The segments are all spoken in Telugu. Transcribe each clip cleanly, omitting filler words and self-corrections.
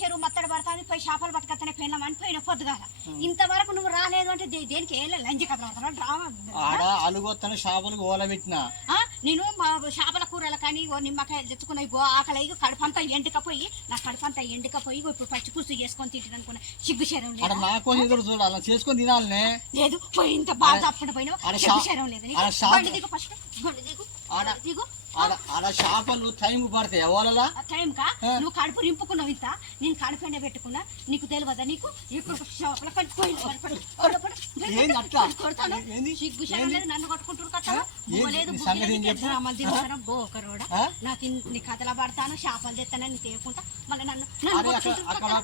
చెరువు మత్తడి పడుతుంది పోయి చేపలు పట్టుకొత్తనే పోయినామని పోయిన పొద్దుగాల ఇంతవరకు నువ్వు రాలేదు అంటే దేనికి లంచి కథ డ్రామా అలుగొత్తను చేపలు గోలబెట్టినా నేను మా చేపల కూరలు కానీ నిమ్మకాయలు తెచ్చుకున్నాయి ఆకలి కడుపంతా ఎండుకపోయి నా కడుపంతా ఎండుకపోయి ఇప్పుడు పచ్చి పులుసు చేసుకొని తింటాను అనుకున్నా సిగ్గు శరం లేదు చూడాలి చేసుకొని తినాలనే లేదు పోయి ఇంత బాగా తప్పకుండా పోయినా సిగ్గు శరం లేదు దిగు ఫస్ట్ దిగు దిగు ఆడ చేపలు టైం పడతాయి ఎవరలా టైం కా నువ్వు కడుపు నింపుకున్నావు ఇంత నేను కడుపు ఎండ పెట్టుకున్నా నీకు తెలియదా నీకు ఇప్పుడు సిగ్గు శరం లేదు నన్ను కొట్టుకుంటారు కదా నాకు నీ కథలా పడతాను చేపలు తెస్తానని తేకుండా మళ్ళీ నన్ను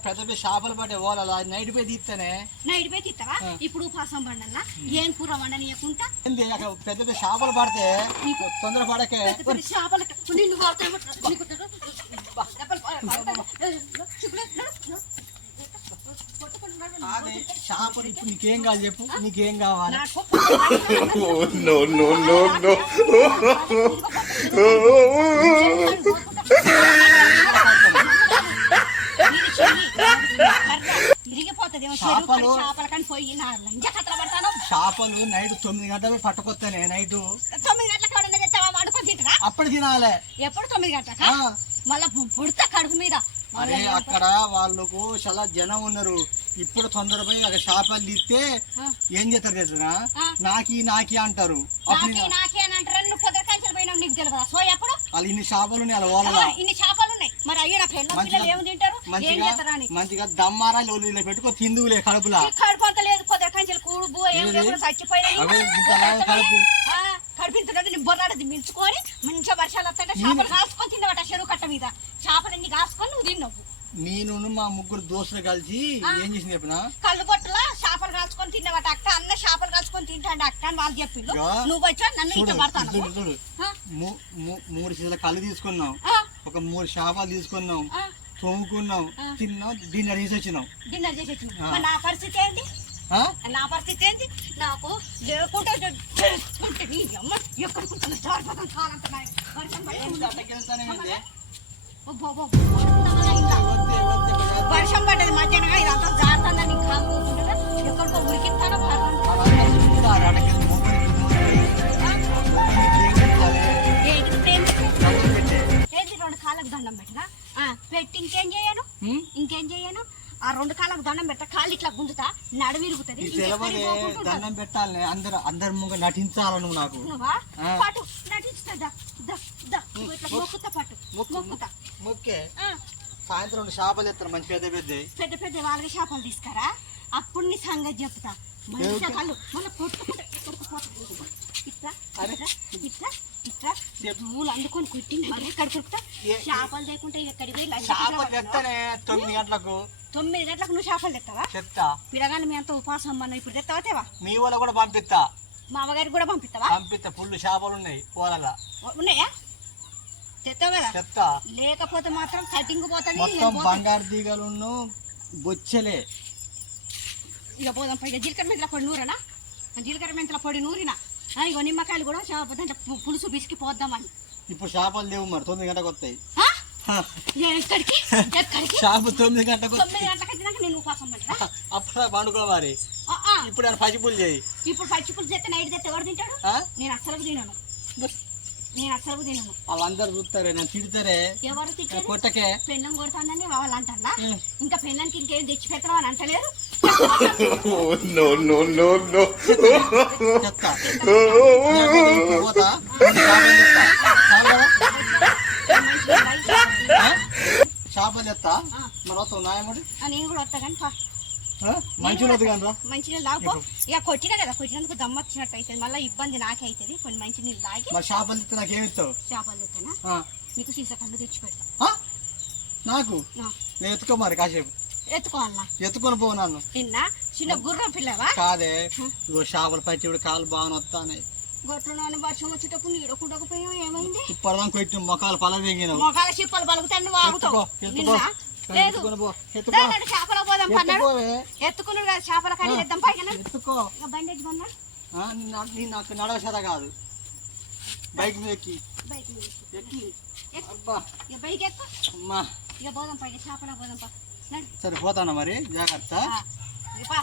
పెద్ద చేపలు పడే ఓలలా నైట్ పోయి తీస్తానే నైట్ పోయి తీస్తావా ఇప్పుడు ఉపాసం పండన్నా ఏం కూర వండనీయకుండా పెద్ద చేపలు పడితే తొందర పడకే చేపలు నిన్ను చేపలు ఇప్పుడు నీకేం కావాలి చెప్పు నీకేం కావాలి చేపలు నైట్ 9 గంటలకు పట్టుకొస్తానే నైట్ 9 గంటలకు వండుకొని తింటారా అప్పుడు తినాలి ఎప్పుడు 9 గంటలకా మళ్ళా పుడతా కడుపు మీద అరే అక్కడ వాళ్ళకు చాలా జనం ఉన్నారు ఇప్పుడు తొందరపోయి అక్కడ చేపలు తీస్తే ఏం చేస్తారు తెలుసునా నాకి అంటారు వాళ్ళు ఇన్ని చేపలు ఉన్నాయి వాళ్ళ ఇన్ని చేపలు ఉన్నాయి మరి అయ్యో నా పిల్లలు ఏమి తింటారు మంచిగా దమ్మారా లోలు పెట్టుకో తిందులే కడుపులా కడుపు అంత లేదు పొద్దు కంచెలు కూడు కడుపుతుంది బొర్రాడది మించుకొని మంచిగా వర్షాలు వస్తాయంటే చేపలు కాసుకొని తిన్నవాట చెరువు కట్ట మీద చేపలన్నీ కాసుకొని నువ్వు తిన్నావు నేను మా ముగ్గురు దోస్తులు కలిసి ఏం చేసింది చెప్పిన కళ్ళు కొట్టలా చేపలు కాల్చుకొని తిన్నవాట అక్క అన్న చేపలు కాల్చుకొని తింటాండి అక్క అని వాళ్ళు చెప్పిండు నువ్వు వచ్చా నన్ను ఇంట్లో పడతాను 3 సీజల కళ్ళు తీసుకున్నాం ఒక 3 చేపలు తీసుకున్నాం తోముకున్నాం తిన్నాం డిన్నర్ చేసి వచ్చినాం నా పరిస్థితి ఏంటి నా పరిస్థితి ఏంటి నాకు లేకుంటే ఎక్కడ వర్షం పడ్డది మధ్యాహ్నం ఇదంతా జారుతుందని కాకపోతుందా ఎక్కడికో ఉరికిస్తానో ఏంటి 2 కాళ్ళకు దండం పెట్టినా పెట్టి ఇంకేం చేయను ఆ 2 కాళ్ళకు దండం పెట్టా కాళ్ళు ఇట్లా గుంజుతా నడువిరుగుతుంది దండం పెట్టాలి అందరు ముంగ నటించాలి నువ్వు నాకు పాటు నటిస్తా మొక్కుతా పాటు మొక్కే సాయంత్రం 2 చేపలు ఎత్తారు మంచి పెద్ద వాళ్ళకి చేపలు తీసుకురా అప్పుడు నీ సంగతి చెప్తా మంచిగా కళ్ళు మళ్ళీ కొట్టుకుంటా ఇట్లా ఇట్లా ఇట్లా మూలు అందుకొని కుట్టింది మళ్ళీ ఎక్కడ కుడుకుతా చేపలు లేకుంటే ఎక్కడికి పోయి 9 గంటలకు 9 గంటలకు నువ్వు చేపలు తెస్తావా చెప్తా పిల్లగాని మీ అంత ఉపాసం అన్న ఇప్పుడు తెస్తావా తేవా మీ వాళ్ళ కూడా పంపిస్తా మా అమ్మగారికి కూడా పంపిస్తావా పంపిస్తా ఫుల్ చేపలు ఉన్నాయి పోలలా ఉన్నాయా తెస్తావు కదా చెప్తా లేకపోతే మాత్రం కటింగ్ పోతాను బంగారు తీగలు బొచ్చలే ఇక పోదాం పైగా జీలకర్ర మెంతుల పొడి నూరనా జీలకర్ర మెంతుల పొడి నూరినా ఇగో నిమ్మకాయలు కూడా దాంట్లో పులుసు బిసికి పోద్దామని ఇప్పుడు చేపలు లేవు మరి 9 గంటలకు వస్తాయి ఎక్కడికి చేప 9 గంటలకు 9 గంటలకు వచ్చినాక నేను ఉపాసం పట్టా అప్పుడు పండుకో మరి ఇప్పుడు పచ్చిపులు చేయి ఇప్పుడు పచ్చిపులు చేస్తే నైట్ చేస్తే ఎవరు తింటాడు నేను అస్సలు తినను వాళ్ళందరూ చూస్తారే నేను తిడతారే ఎవరు తిట్టారు కొట్టకే పెళ్ళం కొడతానని వాళ్ళు అంటారా ఇంకా పెళ్ళానికి ఇంకేం తెచ్చి పెడతాం అని అంటలేరు చేపలు ఎత్తా మరి వస్తావు నాయముడి నేను కూడా వస్తా కానీ మంచిగా మంచినీళ్ళు తాగు ఇక కొట్టినా కదా కొట్టినందుకు దమ్మ వచ్చినట్టు అవుతుంది మళ్ళీ ఇబ్బంది నాకే అవుతుంది కొన్ని మంచినీళ్ళు తాగి చేపలు తెస్తే నాకేమి ఇస్తావు చేపలు తెస్తానా నీకు సీసా కళ్ళు తెచ్చి పెడతా నాకు ఎత్తుకో మరి కాసేపు ఎత్తుకోవాలా ఎత్తుకొని పో నన్ను నిన్న చిన్న గుర్రం పిల్లవా కాదే ఇగో చేపలు పచ్చి కాలు బాగా వస్తాయి గొట్టలో వర్షం వచ్చేటప్పుడు నీడ కుట్టకపోయావు ఏమైంది ఇప్పటిదాకా కొట్టి మొక్కలు పలవేగిన మొక్కల చిప్పలు పలుకుతాను వాగుతావు చేపల పోదాం పన్నాడు ఎత్తుకున్నాడు కదా చేపల కానీ ఇద్దాం పైన ఎత్తుకో బండేజ్ కొన్నాడు నాకు నడవసద కాదు బైక్ ఎక్కి బైక్ ఎక్కు అమ్మా ఇక పోదాం పైన చేపల పోదాం సరే పోతానా మరి జాగ్రత్త. ఇప్పా